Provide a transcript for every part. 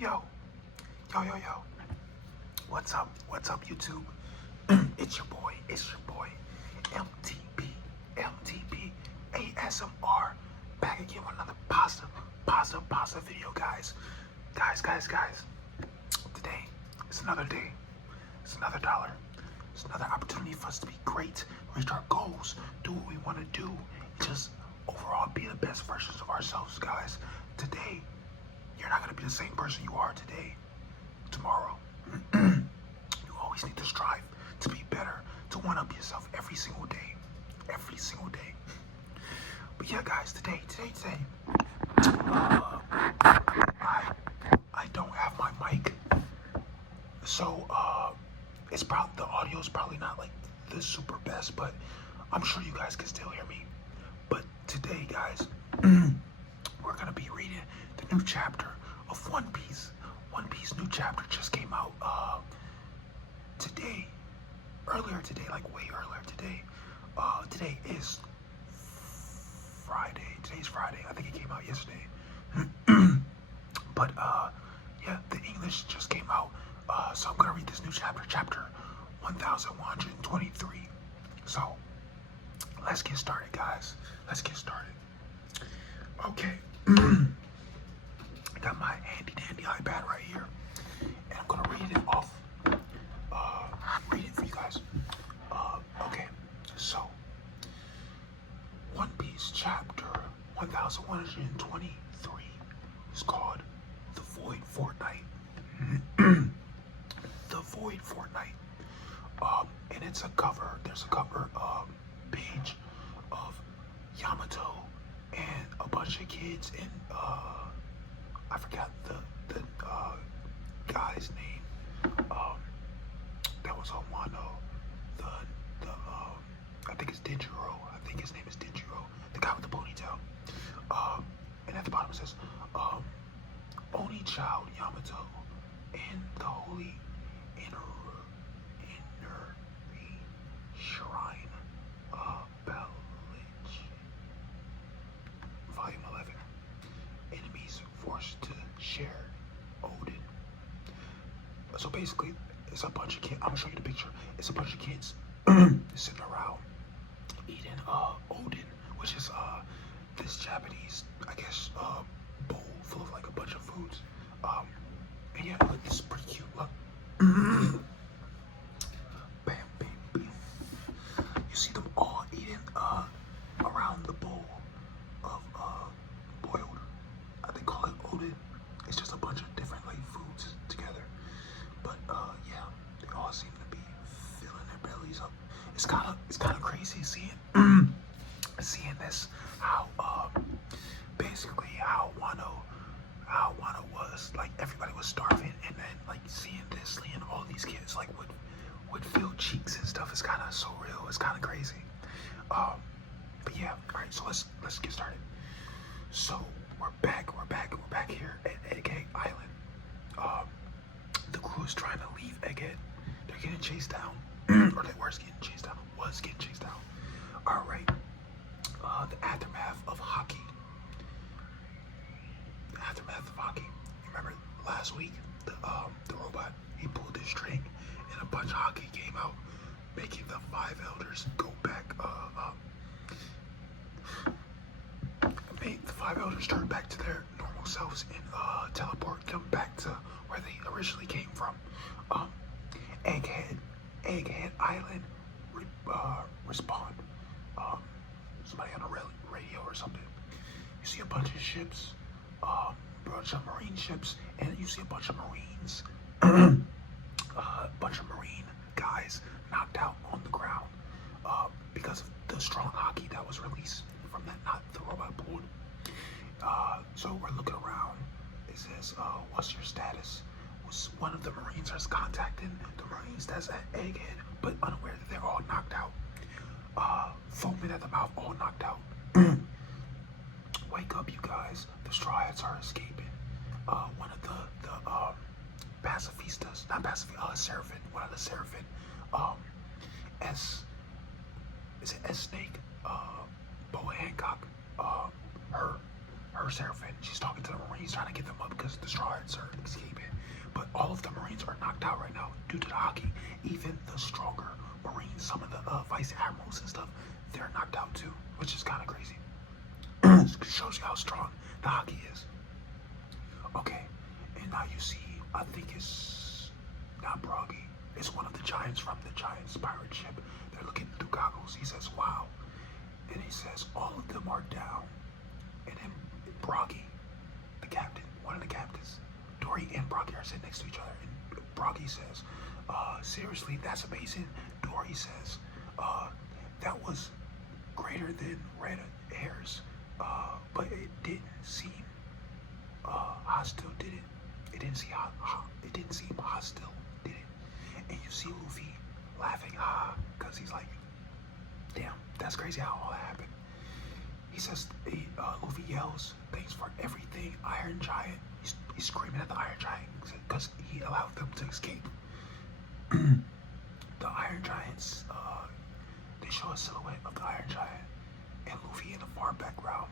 Yo, yo. What's up? What's up, YouTube? It's your boy, MTP, MTP, ASMR, back again with another positive video, guys. Guys. Today, it's another day. It's another dollar. It's another opportunity for us to be great, reach our goals, do what we want to do, just overall be the best versions of ourselves, guys. Today, you're not going to be the same person you are today, tomorrow. You always need to strive to be better, to one-up yourself every single day. But yeah, guys, today, I don't have my mic, so it's probably the audio is probably not like the super best, but I'm sure you guys can still hear me. But today, guys, we're gonna be reading the new chapter of One Piece. One Piece new chapter just came out earlier today, like way earlier today. Today is Friday. Today's Friday. I think it came out yesterday. But yeah, the English just came out. So I'm gonna read this new chapter 1123. So let's get started, guys. Let's get started. Okay. I got my handy dandy iPad right here, and I'm gonna read it off. Read it for you guys. Okay. So, One Piece chapter 1123 is called The Void Fortnight. The Void Fortnight. And it's a cover. There's a cover page of Yamato and a bunch of kids, and I forgot the guy's name. That was on Wano. I think it's Denjiro. I think his name is Denjiro. The guy with the ponytail. And at the bottom it says, Oni Child Yamato and the Holy Inner Shrine Bellage. Volume 11. Enemies forced to share Odin. So basically, it's a bunch of kids. I'm gonna show you the picture. It's a bunch of kids sitting around eating Odin, which is this Japanese, I guess, bowl full of like a bunch of foods. And yeah, look, this is pretty cute. Look. Bam, bam, bam. You see them all eating around the bowl of boiled. They call it Odin. It's just a bunch of different like foods together. But yeah, they all seem to be filling their bellies up. It's kind of crazy seeing this, how basically how Wano was, like everybody was starving, and then like seeing all these kids like with filled cheeks and stuff is kind of surreal. It's kind of crazy. But yeah, all right. So let's get started. So we're back here at Egghead Island. The crew is trying to leave Egghead. They're getting chased down, or they was getting chased down. All right. The aftermath of Haki. You remember last week, the robot, he pulled his string, and a bunch of Haki came out, making the 5 elders go back. Made the 5 elders turn back to their normal selves and teleport them back to where they originally came from. Egghead Island respond. Somebody on a radio or something. You see a bunch of ships, a bunch of marine ships, and you see a bunch of marines, a bunch of marine guys knocked out on the ground because of the strong Haki that was released from that knot the robot pulled. So we're looking around. It says, what's your status? One of the marines is contacting the marines that's at Egghead, but unaware that they're all knocked out. Foaming at the mouth, all knocked out. Wake up, you guys. The Straw Hats are escaping. One of the pacifistas, not pacifist, Seraphim, one of the Seraphim, Snake, Boa Hancock, her Emperor Seraphim, she's talking to the Marines, trying to get them up because the Straw Hats are escaping. But all of the Marines are knocked out right now due to the Haki. Even the stronger Marines, some of the Vice Admirals and stuff, they're knocked out too, which is kind of crazy. Shows you how strong the Haki is. Okay, and now you see, I think it's not Broggy. It's one of the giants from the Giants pirate ship. They're looking through goggles. He says, wow. And he says, all of them are down. And then Broggy, the captain, one of the captains, Dory and Broggy are sitting next to each other. And Broggy says, seriously, that's amazing. Dory says, that was greater than Red Hair's, but it didn't seem hostile, did it? It didn't seem hostile, did it? And you see Luffy laughing, because he's like, damn, that's crazy how all that happened. He says, Luffy yells, thanks for everything, Iron Giant. He's screaming at the Iron Giant because he allowed them to escape. The Iron Giants, they show a silhouette of the Iron Giant and Luffy in the far background.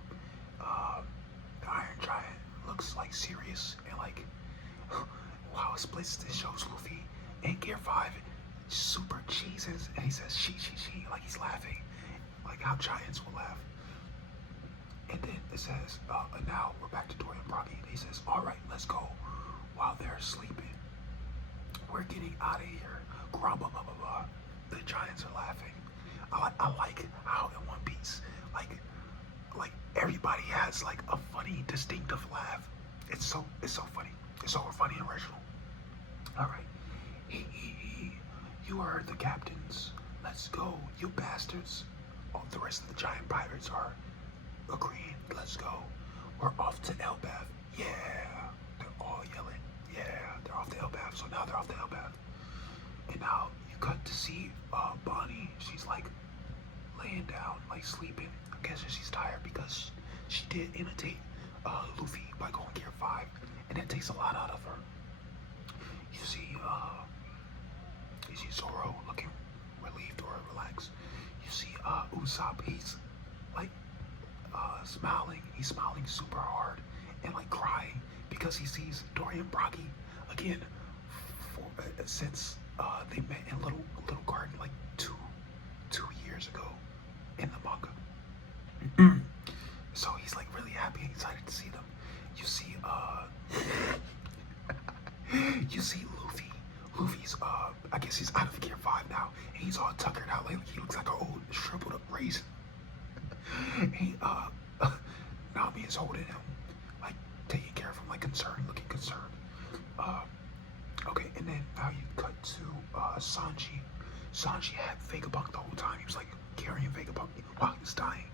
The Iron Giant looks like serious and like, wow, splits this shows Luffy in Gear 5 super cheeses, and he says she, like he's laughing, like how giants will laugh. And then it says, now we're back to Dory and Broggy, and he says, alright, let's go, while they're sleeping. We're getting out of here. Blah, blah, blah, blah. The giants are laughing. I like how in One Piece, like everybody has like a funny, distinctive laugh. It's so funny. It's so funny and original. Alright. You are the captains. Let's go, you bastards. All the rest of the giant pirates are agreeing. Let's go. We're off to Elbaf. Yeah. They're all yelling. Yeah, they're off to Elbaf. So now they're off to Elbaf. And now you cut to see Bonnie. She's like laying down, like sleeping. I guess she's tired because she did imitate Luffy by going Gear 5, and that takes a lot out of her. You see Zoro looking relieved or relaxed. You see Usopp, he's like smiling. He's smiling super hard and like crying because he sees Dory and Broggy again since they met in Little Garden like two years ago in the manga. So he's like really happy and excited to see them. You see you see Luffy. Luffy's I guess he's out of Gear 5 now, and he's all tuckered out. Like he looks like an old shriveled up raisin. He Nami is holding him, like taking care of him, like concerned, looking concerned. Okay, and then now you cut to Sanji. Sanji had Vegapunk the whole time. He was like carrying Vegapunk while he was dying.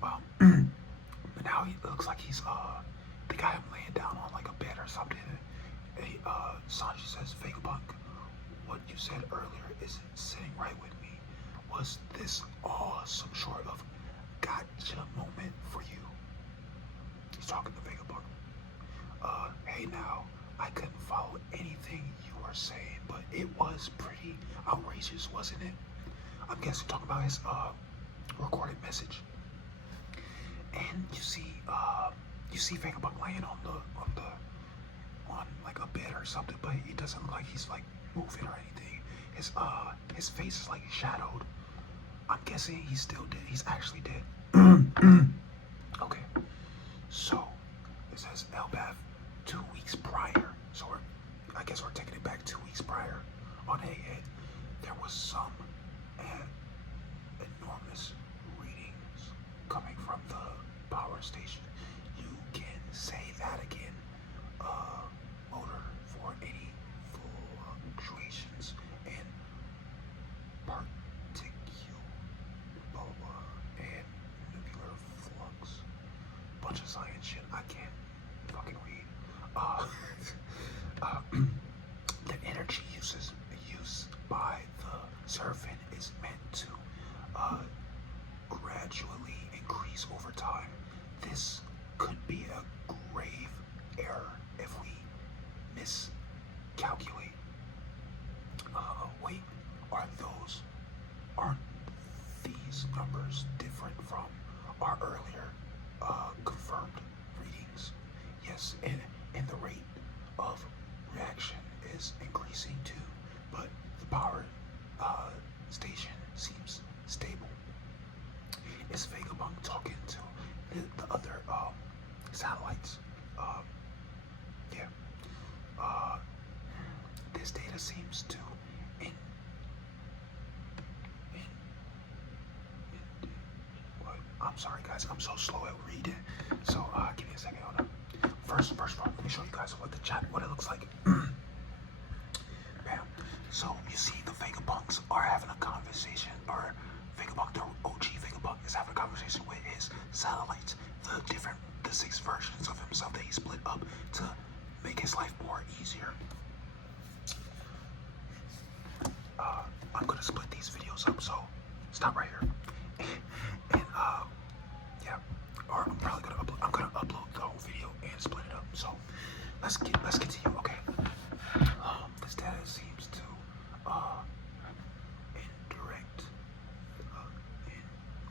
But now he looks like he's they got him laying down on like a bed or something. And Sanji says, Vegapunk, what you said earlier isn't sitting right with me. Was this all some sort of gotcha moment for you? He's talking to Vegapunk. Hey now, I couldn't follow anything you were saying, but it was pretty outrageous, wasn't it? I'm guessing talking about his recorded message. And you see Vegapunk laying on like a bed or something, but it doesn't look like he's like moving or anything. His face is like shadowed. I'm guessing he's still dead. He's actually dead. Okay, so it says Elbaf 2 weeks prior. So I guess we're taking it back 2 weeks prior. On Egghead, there was some enormous readings coming from the power station. You can say that again. Motor for any fluctuations and particle and nuclear flux. Bunch of science shit I can't fucking read. The energy used by the Seraphim is meant to gradually increase over time. This could be a grave error if we miscalculate. Wait, aren't these numbers different from our earlier confirmed reading? yes, and the rate of reaction is increasing too, but the power station seems stable. Is Vegapunk talking to the other satellites? Yeah. Uh, this data seems to in, what? I'm sorry guys, I'm so slow at reading. So give me a second, hold on. First of all, let me show you guys what what it looks like. Bam. So you see the Vegapunks are having a conversation, or Vegapunk, the OG Vegapunk, is having a conversation with his satellites, the 6 versions of himself that he split up to make his life more easier. I'm gonna split these videos up, so stop right here. And yeah, or I'm probably gonna upload the whole video and split it up. So let's continue. Okay. This data seems to indirect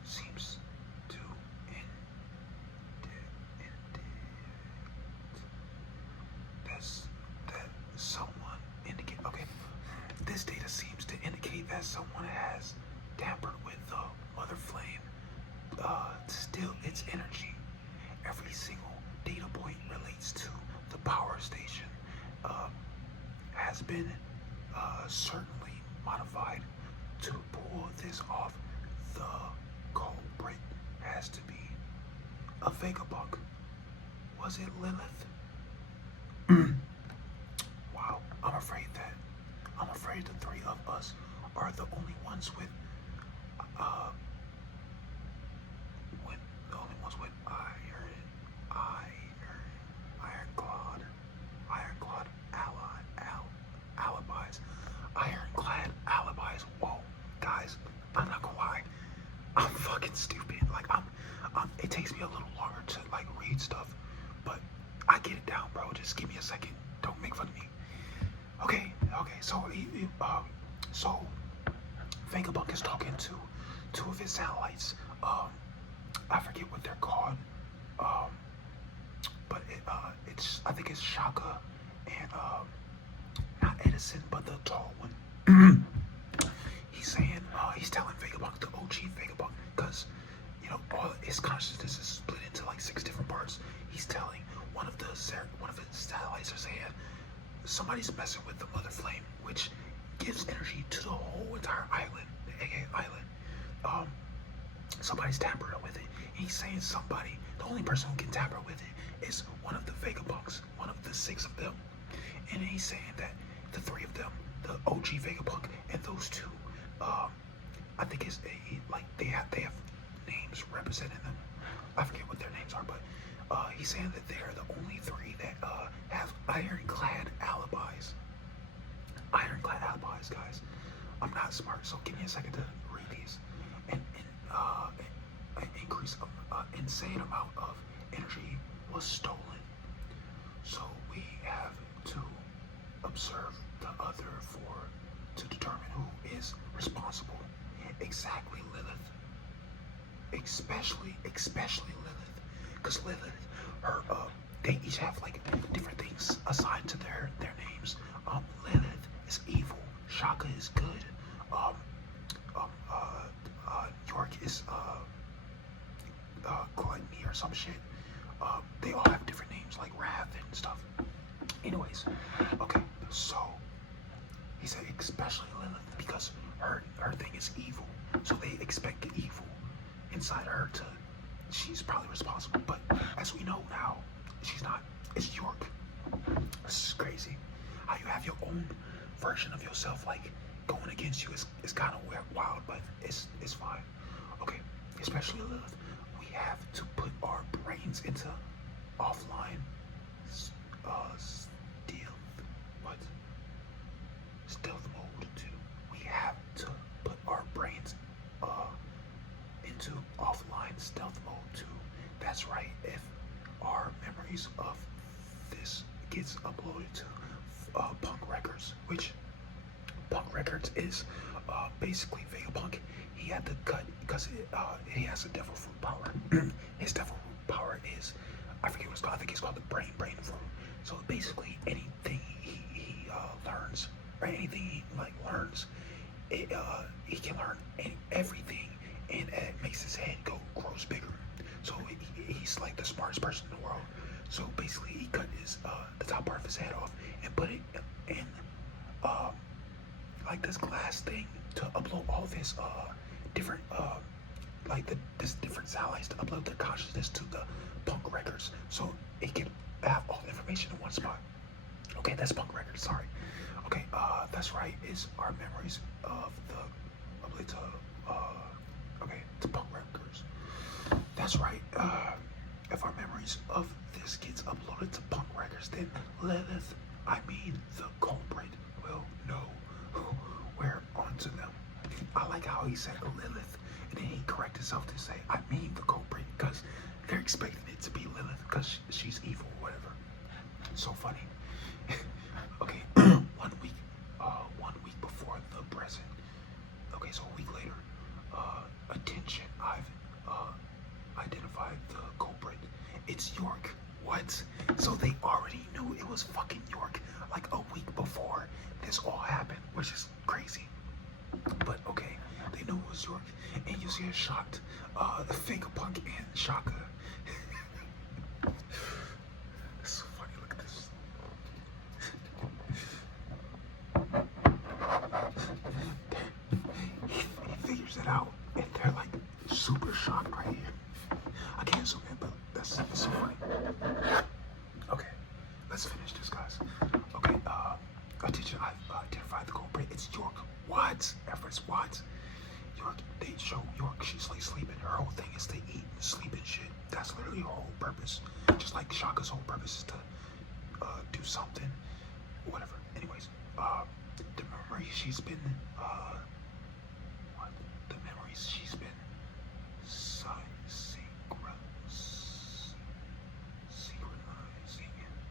seems to that someone indicate. Okay, this data seems to indicate that someone has tampered with the mother flame to steal its energy. Every single data point relates to the power station. Has been certainly modified to pull this off. The culprit has to be a Vegapunk. Was it Lilith? Wow, I'm afraid the 3 of us are the only ones with ironclad alibis. Whoa, guys, I'm not gonna lie, I'm fucking stupid. Like it takes me a little longer to like read stuff, but I get it down, bro. Just give me a second. Don't make fun of me. Okay. So Vegapunk is talking to 2 of his satellites. I forget what they're called. But I think it's Shaka and not Edison, but the tall one. He's saying he's telling Vegapunk, the OG Vegapunk, because all his consciousness is split into like 6 different parts. He's telling one of his satellites are saying somebody's messing with the mother flame, which gives energy to the whole entire island, the AA island. Somebody's tampering with it. And he's saying the only person who can tamper with it is one of the Vegapunks, one of the 6 of them. And he's saying that the 3 of them, the OG Vegapunk and those 2, I think they have names representing them. I forget what their names are, but he's saying that they're the only 3 that have ironclad alibis. Ironclad alibis, guys. I'm not smart, so give me a second to read these. And an insane amount of energy was stolen. So we have to observe the other 4 to determine who is responsible. Exactly, Lilith. Especially Lilith, because Lilith, they each have like different things assigned to their names. Lilith is evil. Shaka is good. York is gluttony or some shit. They all have different names like Wrath and stuff. Anyways, okay, so he said especially Lilith because her thing is evil. So they expect the evil inside her she's probably responsible. But as we know now, she's not. It's York. This is crazy. How you have your own version of yourself like going against you is kind of wild, but it's fine. Okay, especially Lilith, we have to put our brains into offline stealth mode too. We have to put our brains into offline stealth mode too. That's right. If our memories of this gets uploaded to Punk Records, which Punk Records is basically Vegapunk. He had to cut because he has a devil fruit power. His devil fruit power is I forget what it's called. I think it's called the brain room. So basically, anything he learns, or anything he like learns, he can learn everything, and it makes his head grows bigger. So he's like the smartest person in the world. So basically, he cut his the top part of his head off and put it in like this glass thing to upload all of his different this different satellites to upload their consciousness to the punk records, so it can have all the information in one spot. Okay, that's punk records. Sorry. Okay, that's right. Is our memories of the upload to to punk records. That's right. If our memories of this gets uploaded to punk records, then Lilith, I mean the culprit, will know where onto them. I like how he said Lilith, and then he corrected himself to say, I mean the culprit, because they're expecting it to be Lilith because she's evil or whatever. So funny. Okay, 1 week, 1 week before the present. Okay, so a week later, attention, I've identified the culprit. It's York. What? So they already knew it was fucking York like a week before this all happened, which is crazy. But okay, they knew it was York, and you see a shot, Vegapunk and Shaka. This is so funny. Look at this. He figures it out, and they're like super shocked right here. I can't zoom in, but that's so funny. Okay, let's finish this, guys. Okay, attention, I've identified the culprit. It's York. What? Everett's what? York, they show York, she's like sleeping. Her whole thing is to eat and sleep and shit. That's literally her whole purpose. Just like Shaka's whole purpose is to do something. Whatever. Anyways, the memory she's been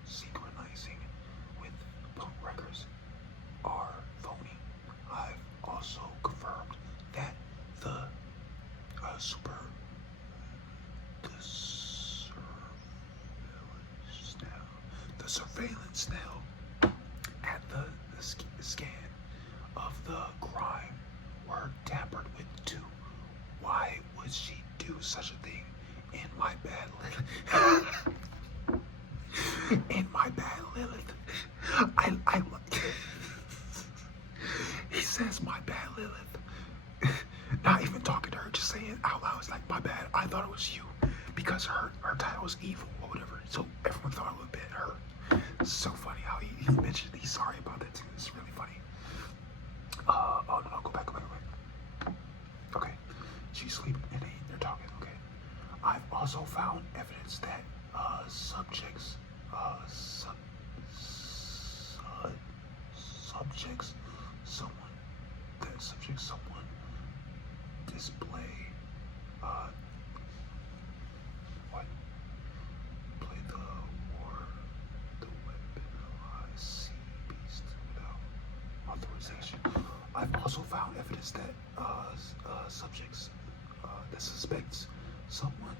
synchronizing with punk records are phony. I've also confirmed that the surveillance now at the scan of the crime were tampered with too. Why would she do such a thing in my bad Lilith? In my bad Lilith. I he says my bad Lilith. Not even talking to her, just saying out loud. It's like, my bad, I thought it was you. Because her title was evil or whatever. So everyone thought it would have been her. It's so funny how he mentioned he's sorry about that too. It's really funny. Oh no, go back. Okay. She's sleeping and they're talking, okay. I've also found evidence that subjects someone display play the weaponized sea beast without authorization. I've also found evidence that subjects that suspects someone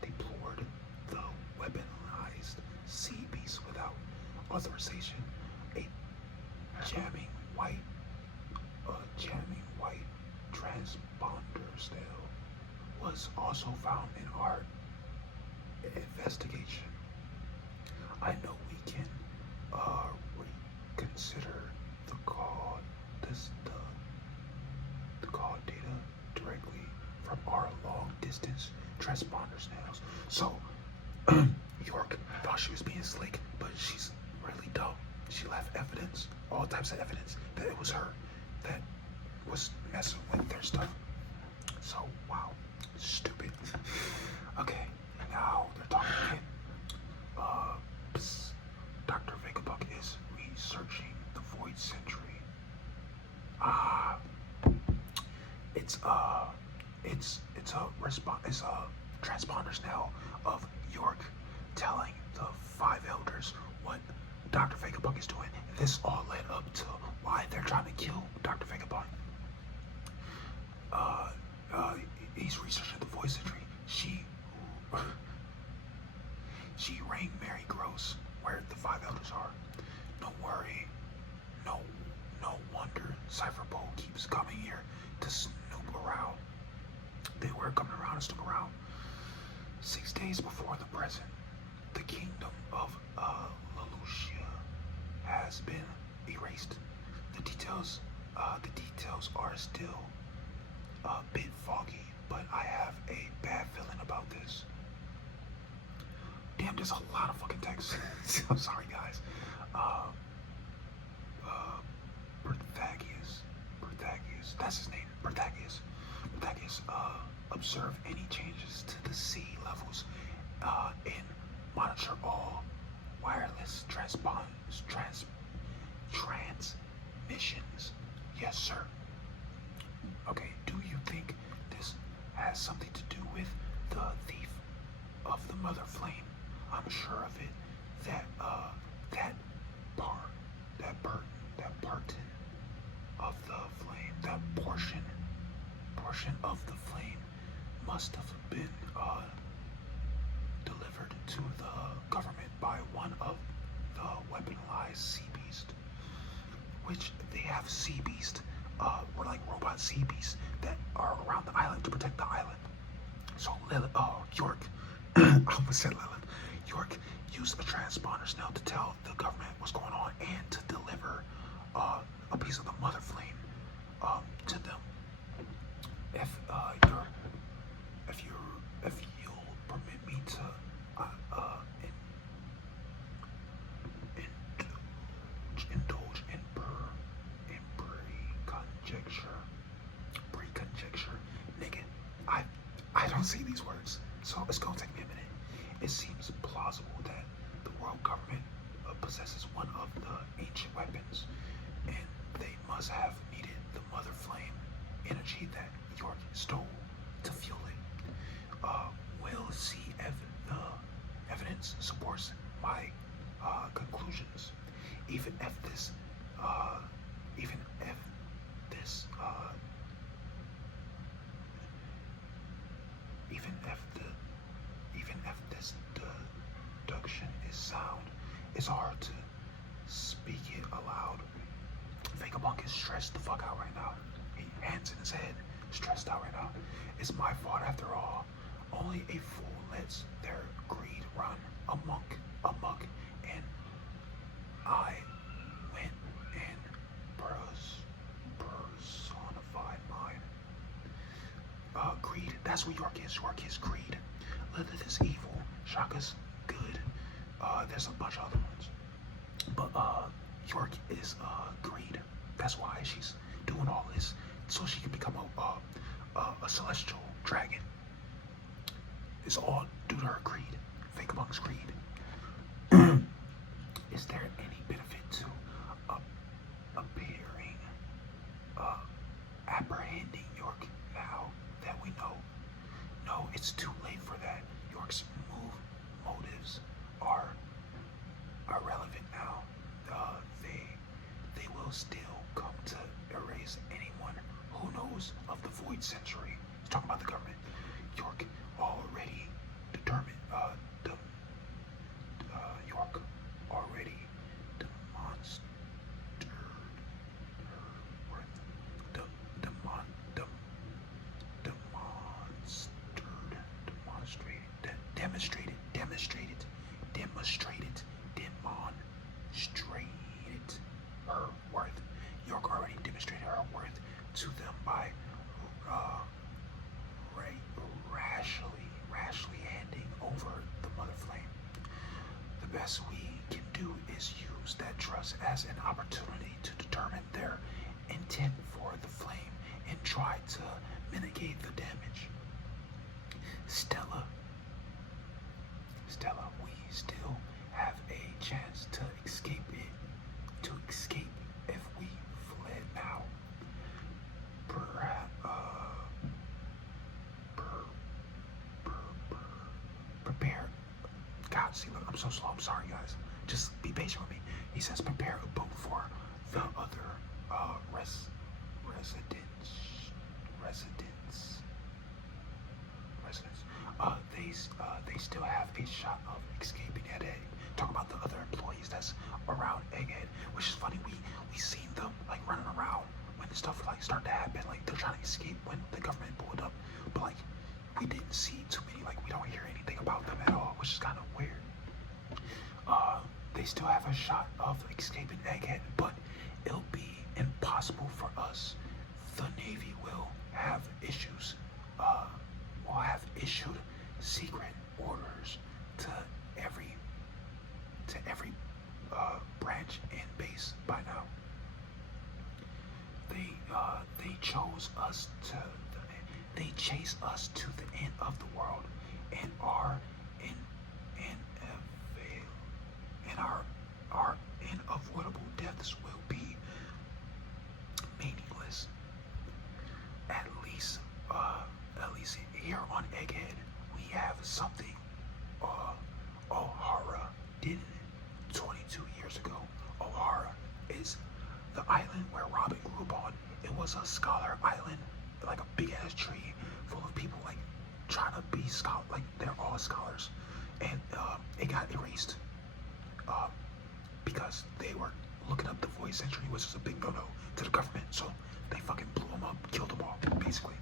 deplored the weaponized sea beast without authorization. A jamming white transponder cell was also found in our investigation. I know we can reconsider the call data directly from our long distance transponder snails. So York thought she was being slick, but she's really dumb. She left evidence, all types of evidence, that it was her that was messing with their stuff. So wow, stupid. Okay, now they're talking again. Dr. Vegapunk is researching the Void Century. It's a transponders now of York telling the 5 elders what Dr. Vegapunk is doing. And this all led up to why they're trying to kill Dr. Vegapunk. He's researching the Void Century. honest, took around 6 days before the present. The kingdom of Lelucia has been erased. The details are still a bit foggy, but I have a bad feeling about this. Damn, there's a lot of fucking text. I'm sorry, guys. Pythagoras, that's his name. Pythagoras, observe any changes to the sea levels and monitor all wireless transmissions. Yes, sir. Okay, do you think this has something to do with the thief of the Mother Flame? I'm sure of it. That portion of the flame must have been delivered to the government by one of the weaponized sea beasts, which they have sea beasts, or like robot sea beasts that are around the island to protect the island. So York, I almost said Lilith. York used a transponder snell to tell the government what's going on and to deliver a piece of the Mother Flame to them. If you'll permit me to indulge in pre-conjecture, nigga, I don't say these words, so it's gonna take me a minute. It seems plausible that the world government possesses one of the ancient weapons, and they must have needed the Mother Flame energy that York stole to fuel it. We'll see if the evidence supports my conclusions. Even if this deduction is sound, it's hard to speak it aloud. Vegabunk is stressed the fuck out right now. Hands in his head, stressed out right now. It's my fault after all. Only a fool lets their greed run amok, and I went and personified mine. Greed, that's what York is. York is greed. Lilith is evil. Shaka's good. There's a bunch of other ones. But York is greed. That's why she's doing all this, so she can become a celestial dragon. It's all due to her greed. Vegabunk's greed. Is there any benefit to apprehending York now that we know? No, it's too late for that. York's motives are irrelevant now. They will still come to erase anyone who knows of the Void Century. He's talking about the government. York already demonstrated her worth. York already demonstrated her worth to them by rashly handing over the Mother Flame. The best we can do is use that trust as an opportunity to determine their intent for the flame and try to mitigate the damage. Stella, we still have a chance to escape if we fled now. Prepare. God, see, look, I'm so slow. I'm sorry, guys. Just be patient with me. He says prepare a boat for the other residents. They still have a shot of escaping at Egg. Talk about the other employees that's around Egghead, which is funny. We seen them like running around when stuff like start to happen. Like they're trying to escape when the government pulled up, but like we didn't see too many, like we don't hear anything about them at all, which is kind of weird. They still have a shot of escaping Egghead, but it'll be impossible for us. The Navy will have issues, will have issued secret orders to every branch and base by now. They chose us to, they chase us to the end of the world, and our our unavoidable deaths will be meaningless. At least here on Egghead, we have something O'Hara did 22 years ago. O'Hara is the island where Robin grew up on. It was a scholar island, like a big ass tree full of people like trying to be scholar, like they're all scholars, and it got erased because they were looking up the Void Century, which is a big no-no to the government. So they fucking blew them up, killed them all, basically.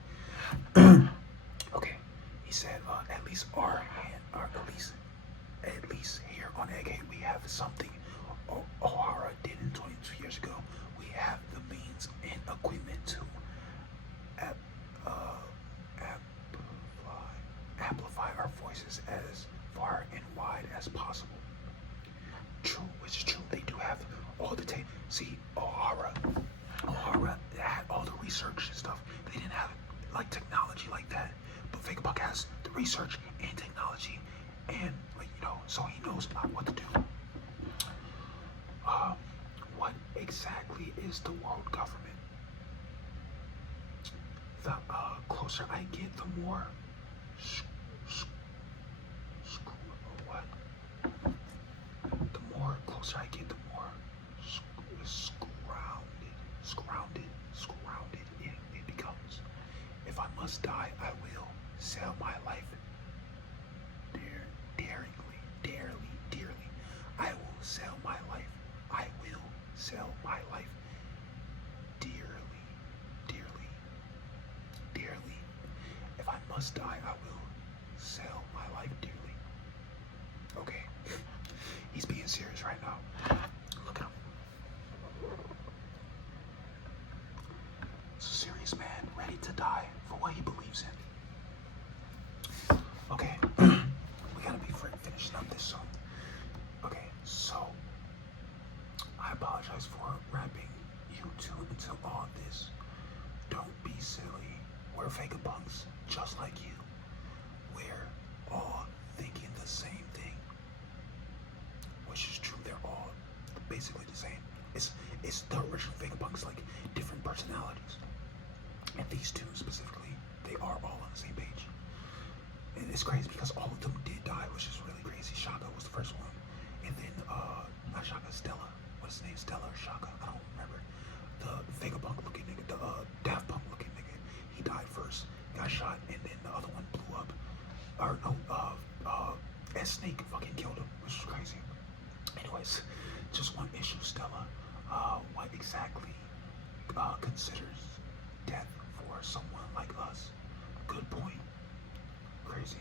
Okay, he said at least at least here on Egghead we have something O'Hara did 22 years ago. We have the means and equipment to amplify our voices as far and wide as possible. True, which is true. They do have all the see, O'Hara had all the research and stuff. They didn't have like technology like that, but Vegapunk has the research and technology, and like so he knows about what to do. What exactly is the world government? The closer I get, the more closer I get, the more scrounded it becomes. If I must die, I will sell my life dearly. I will sell my life. I will sell my life dearly. If I must die, I will sell my life dearly. Okay. He's being serious right now. Look at him. It's a serious man, ready to die for what he believes in. Okay, we gotta be finishing up this song. Okay, so I apologize for wrapping you two into all this. Don't be silly. We're Vegapunks, just like you. We're all thinking the same thing. Which is true, they're all basically the same. It's the original Vegapunks, like different personalities. And these two specifically, they are all on the same page. And it's crazy because all of them did die, which is really crazy. Shaka was the first one. And then, not Shaka, Stella. What's his name? Stella or Shaka? I don't remember. The Vegapunk looking nigga, the Daft Punk looking nigga, he died first, got shot, and then the other one blew up. Or no, S-Snake fucking killed him, which was crazy. Anyways, just one issue, Stella. What exactly considers death for someone like us? Good point. Crazy.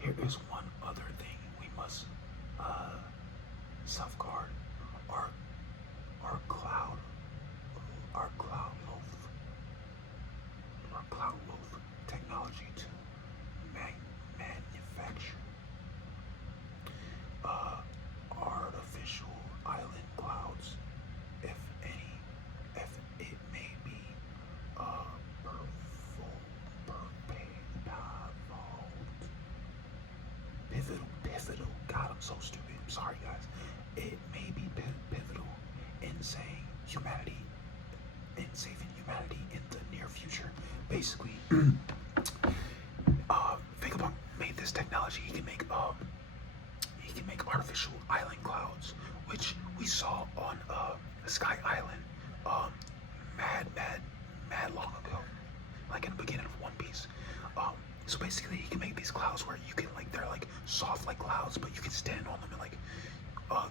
Here is one other thing we must safeguard: our cloud loaf technology to manufacture artificial island clouds, if it may be pivotal. God, I'm so stupid. I'm sorry, guys. It may be pivotal in saving humanity in the near future. Basically, Vegapunk made this technology. He can make artificial island clouds, which we saw on Sky Island mad long ago, like in the beginning of One Piece. So basically, he can make these clouds where you can they're like soft like clouds, but you can stand on them and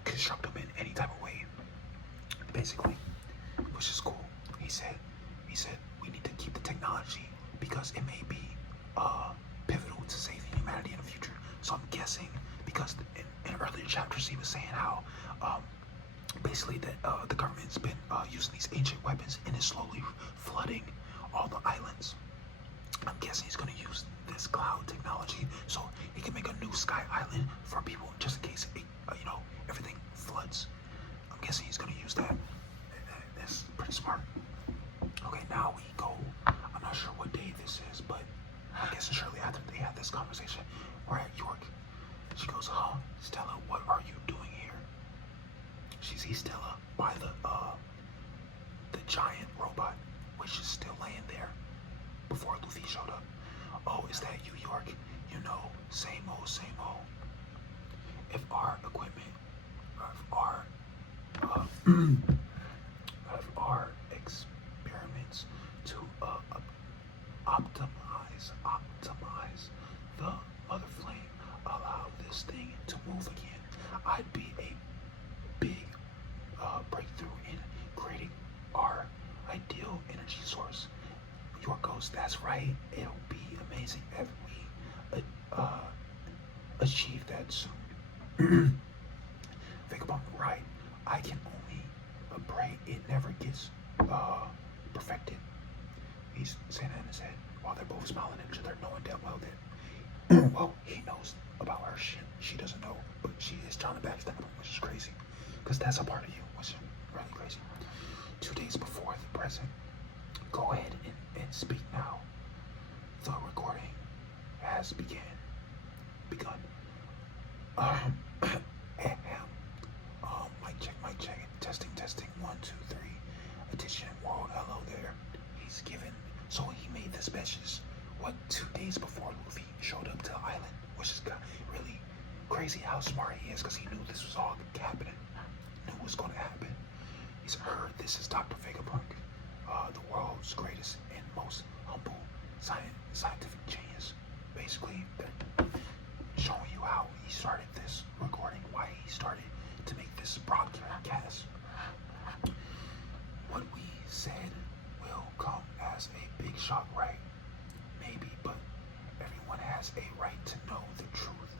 construct them in any type of way, basically, which is cool. He said we need to keep the technology because it may be pivotal to saving humanity in the future. So I'm guessing because in earlier chapters he was saying how basically that the government's been using these ancient weapons and is slowly flooding all the islands. I'm guessing he's gonna use this cloud technology so he can make a new sky island for people just in case it, everything floods. I'm guessing he's gonna use that. That's pretty smart. Okay, now we go. I'm not sure what day this is, but I'm guessing shortly after they had this conversation, we're at York. She goes, "Huh, Stella, what are you doing here?" She sees Stella by the giant robot, which is still laying there before Luffy showed up. "Oh, is that you, York? You know, same old, same old. If our equipment, if our, if our experiments to optimize the mother flame allow this thing to move again, I'd be a big breakthrough in creating our ideal energy source." York goes, "That's right. It'll be amazing if we achieve that soon." Vegapunk, right? I can only pray it never gets perfected. He's saying that in his head while they're both smiling at each other, knowing damn well that well, he knows about her shit. She doesn't know, but she is trying to backstab him, which is crazy. Because that's a part of you, which is really crazy. 2 days before the present. Go ahead and speak now. The recording has begun. Mic check. Testing. 1, 2, 3. Attention, world, hello there. He's given. So he made this message, 2 days before Luffy showed up to the island, which is really crazy how smart he is, because he knew this was all happening. Knew what was going to happen. He's heard this is Dr. Vegapunk, the world's greatest and most humble scientific genius. Basically, they're showing you how he started this recording, why he started to make this broadcast. What we said will come as a big shock, right? Maybe, but everyone has a right to know the truth.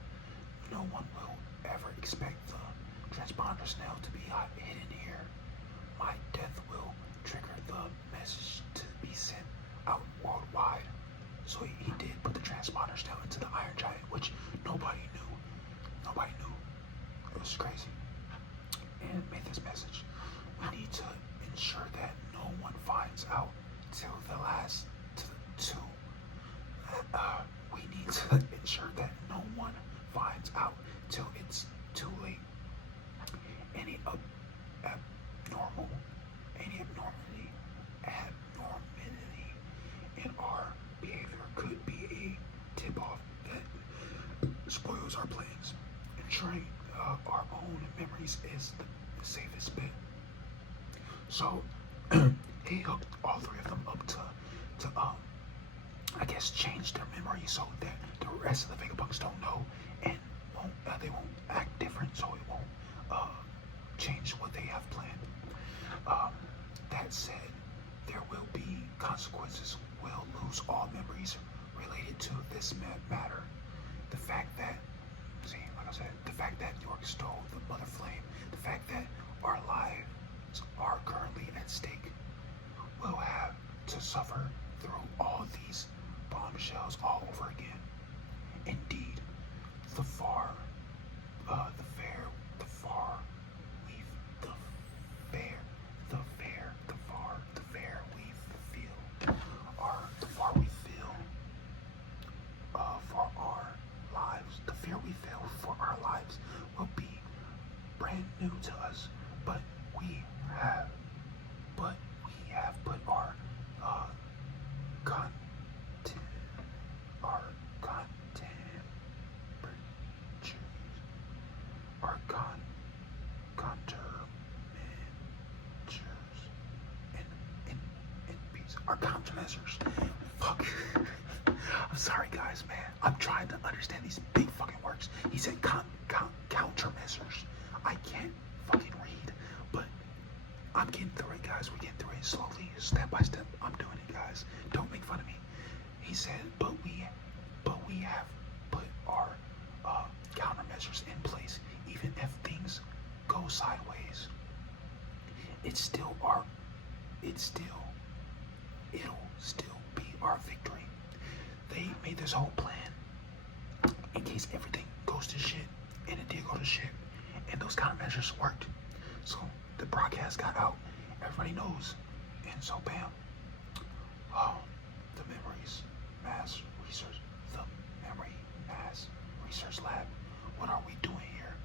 No one will ever expect the transponder snail to be hidden here. My death will trigger the message to be sent out worldwide. So he did put the transponder snail into the Iron Giant, which nobody knew. It was crazy. And made this message. We need to ensure that no one finds out till the last two. We need to ensure that no one finds out till it's too late. Any abnormality in our behavior could be a tip-off that spoils our plans. Ensuring our own memories is the safest bet. So he hooked all three of them up to I guess change their memory so that the rest of the Vegapunks don't know and they won't act different, so it won't change what they have planned. That said, there will be consequences. We'll lose all memories related to this matter. The fact that, like I said, the fact that York stole the Mother Flame, the fact that our lives are currently at stake, we'll have to suffer through all these bombshells all over again. Indeed, the far we feel for our lives, the fear we feel for our lives will be brand new to us, but we have put our countermeasures. Fuck. I'm sorry, guys, man. I'm trying to understand these big fucking words. He said countermeasures. I can't fucking read, but I'm getting through it, guys. We're getting through it slowly, step by step. I'm doing it, guys. Don't make fun of me. He said, but we have put our countermeasures in place. Even if things go sideways, it's still our, it's still, it'll still be our victory. They made this whole plan in case everything goes to shit, and it did go to shit, and those countermeasures worked. So the broadcast got out, everybody knows, and so bam. Oh, the Memories Mass Research, the Memory Mass Research Lab. What are we doing here?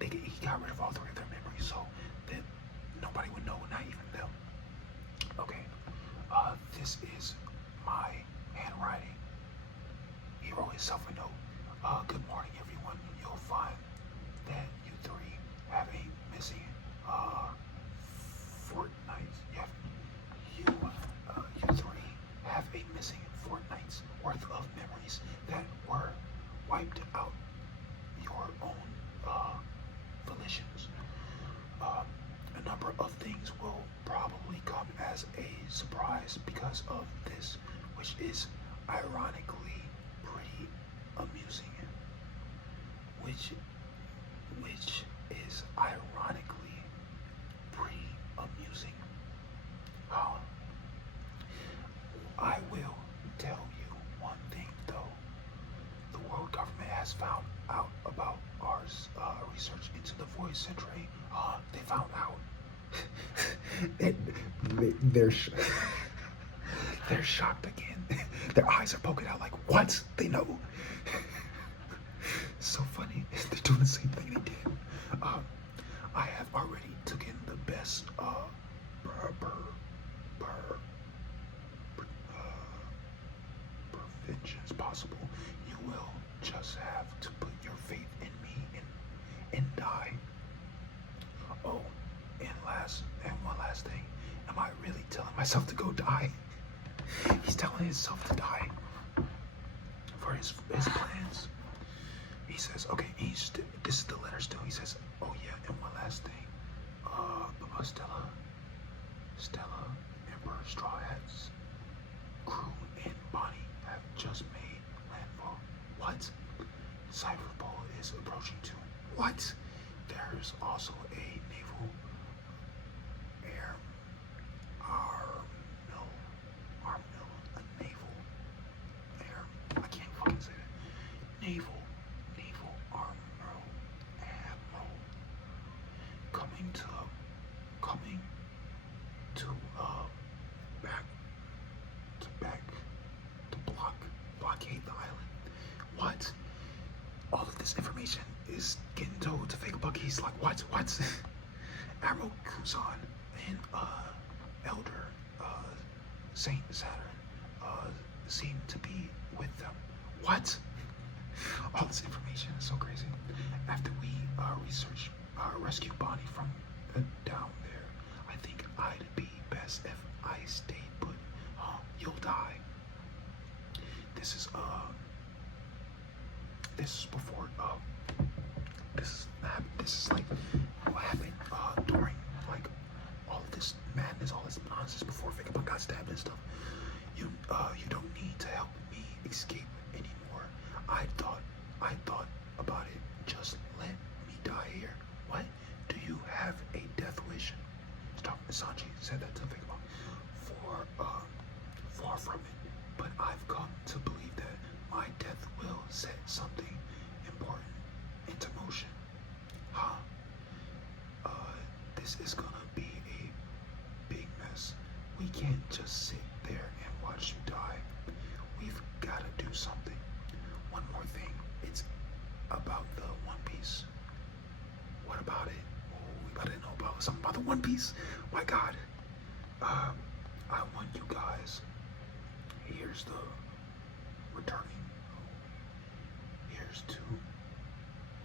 He got rid of all three of their memories so that nobody would know, not even them. Okay, this is my handwriting. He wrote himself a note. Good morning, everyone. You'll find that you three have a missing fortnight. You three have a missing fortnight's worth of memories that were wiped out your own volitions. A number of things will probably come as a surprise because of this, which is ironically pretty amusing. Which is ironically pretty amusing. I will tell you one thing though. The world government has found out about our research into the Void Century. They found out. they're they're shocked again. Their eyes are poking out like, what? They know. So funny. They're doing the same thing they did. I have already taken the best preventions possible. You will just have to put your faith in me and die. Oh, and one last thing. Am I really telling myself to go die? He's telling himself to die for his plans. He says, okay, this is the letter still. He says, oh yeah, and one last thing. Stella, Emperor, Straw Hats, Crew, and Bonnie have just made landfall. What? Cyberball is approaching too. What? There's also a naval I can't fucking say that. Naval admiral coming to blockade the island. What? All of this information is getting told to Vegapunk. He's like, what? Admiral Kuzan and Elder Saint Saturn seem to be with them. What? All this information is so crazy. After we rescue Bonnie from down there, I think I'd be best if I stayed put. You'll die. This is before this is like what happened during like all of this madness, all this nonsense before Vegapunk got stabbed and stuff. You don't need to help me escape anymore. I thought about it. Just let me die here. What? Do you have a death wish? Sanji said that to Vegapunk. Far from it. But I've come to believe that my death will set something important into motion. This is gonna be a big mess. We can't just sit there and watch you die. We've gotta do something. One more thing. It's about the One Piece. What about it? Oh, we gotta know about something about the One Piece. My God. I want you guys. Here's the returning. Here's to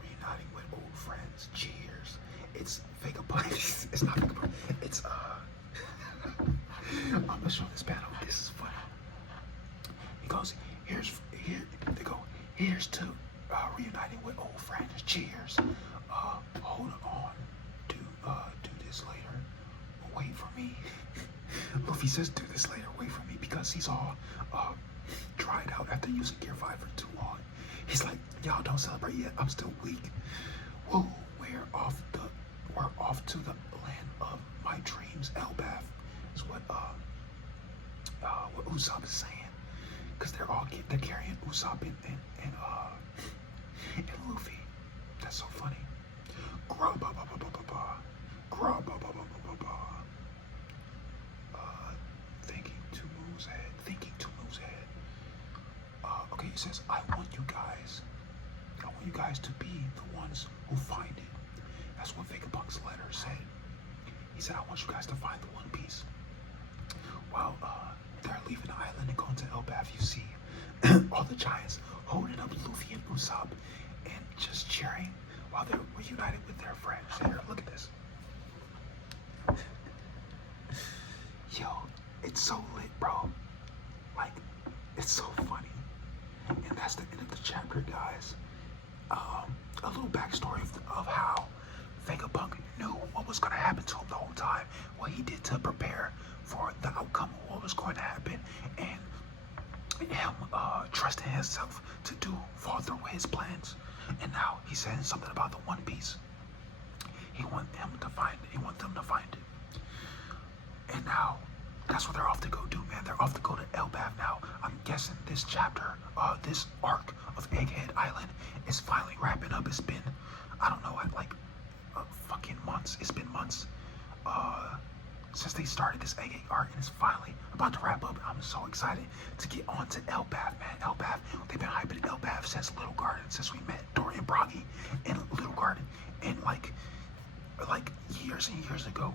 reuniting with old friends. Cheers. It's Vegapunk. It's not Vegapunk. It's I'm gonna show this panel. This is funny. He goes, here they go. Here's to reuniting with old friends. Cheers. Hold on. Do this later. Wait for me. Luffy says do this later. Wait for me because he's all dried out after using Gear 5 for too long. He's like, y'all don't celebrate yet. I'm still weak. Whoa, we're off to the land of my dreams, Elbaf. Is what Usopp is saying. Cause they're carrying Usopp and Luffy. That's so funny. Thinking two moves ahead. Okay, he says, I want you guys to be the ones who find it. That's what Vegapunk's letter said. He said, I want you guys to find the One Piece. While they're leaving the island and going to Elbaf, you see all the giants holding up Luffy and Usopp and just cheering while they're reunited with their friends. Here, look at this. Yo, it's so lit, bro. Like, it's so funny. And that's the end of the chapter, guys. A little backstory of how Vegapunk knew what was going to happen to him the whole time, what he did to prepare for the outcome of what was going to happen, and him trusting himself to fall through his plans. And now he's saying something about the One Piece. He wants them to find it. And now that's what they're off to go do, man. They're off to go to Elbaf now. I'm guessing this chapter, this arc of Egghead Island is finally wrapping up. It's been, I don't know, like fucking months. It's been months since they started this Egghead arc, and it's finally about to wrap up. I'm so excited to get on to Elbaf, man. Elbaf, they've been hyping Elbaf since Little Garden, since we met Dorian Broggy in Little Garden, and like years and years ago,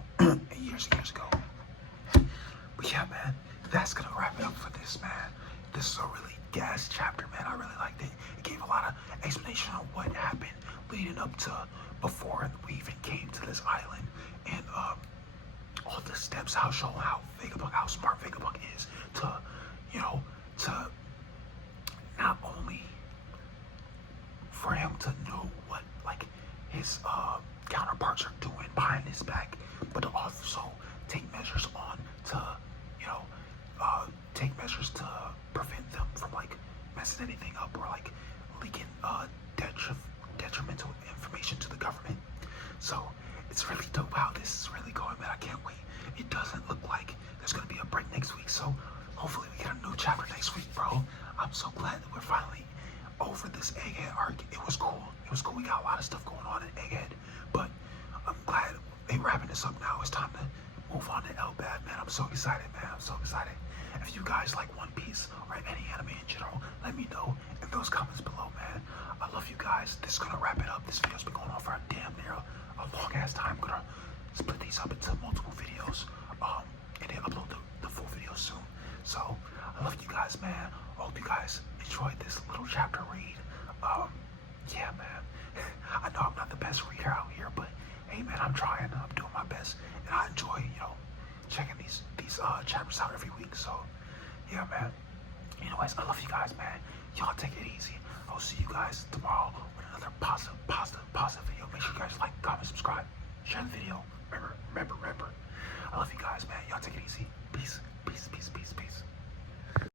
But yeah, man, that's gonna wrap it up for this, man. This is a really gas chapter, man. I really liked it. It gave a lot of explanation on what happened leading up to before we even came to this island, and all the steps, how smart Vegapunk is to not only for him to know what like his counterparts are doing behind his back, but to also take measures to prevent them from like messing anything up or like leaking detrimental information to the government. So it's really dope how this is really going, man. I can't wait. It doesn't look like there's gonna be a break next week, so hopefully we get a new chapter next week, bro. I'm so glad that we're finally over this Egghead arc. It was cool. We got a lot of stuff going on in Egghead, but I'm glad they're wrapping this up now. It's time to move on to Elbaf, man. I'm so excited, man. I'm so excited. If you guys like One Piece or any anime in general, let me know in those comments below, man. I love you guys. This is gonna wrap it up. This video's been going on for a damn near a long ass time. I'm gonna split these up into multiple videos, and then upload the full video soon. So I love you guys, man. I hope you guys enjoyed this little chapter read. Yeah, man. I know I'm not the best reader out here, but hey, man, I'm trying. I'm doing my best, and I enjoy, checking these chapters out every week. So yeah, man. Anyways, I love you guys, man. Y'all take it easy. I'll see you guys tomorrow with another positive video. Make sure you guys like, comment, subscribe, share the video. Remember. I love you guys, man. Y'all take it easy. Peace.